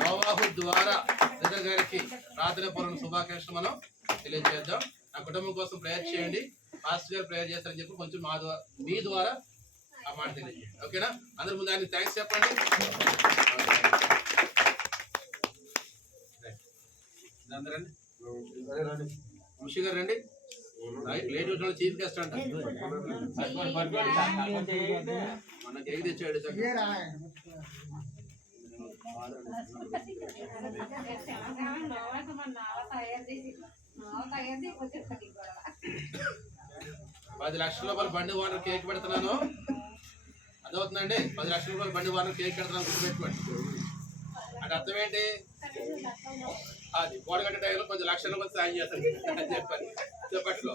నోవాహు ద్వారా గారికి ప్రార్థన పూర్వక శుభాకాంక్షలు మనం తెలియజేద్దాం. నా కుటుంబం కోసం ప్రేయర్ చేయండి. పాస్టర్ గారు ప్రేయర్ చేస్తారని చెప్పి కొంచెం మీ ద్వారా ఆ మాట తెలియజేయండి. ఓకేనా? అందరి ముందు ఆయన థ్యాంక్స్ చెప్పండి. రండి వంశీ గారు రండి. లేట్ వచ్చిన చీఫ్ గెస్ట్ అంట. మన కేక్ తెచ్చాడు. ₹10 లక్షల బండి ఓనర్ కేక్ పెడుతున్నాను. అదవుతుందండి. 10 లక్షల బండి ఓనర్ కేక్ పెడుతున్నాను. గుర్తుపెట్టుకోండి. అంటే అర్థం ఏంటి? అది గోడ కట్టే టైంలో కొంచెం లక్షల మంది సాయం చేస్తాను చెప్పండి. చెప్పట్లో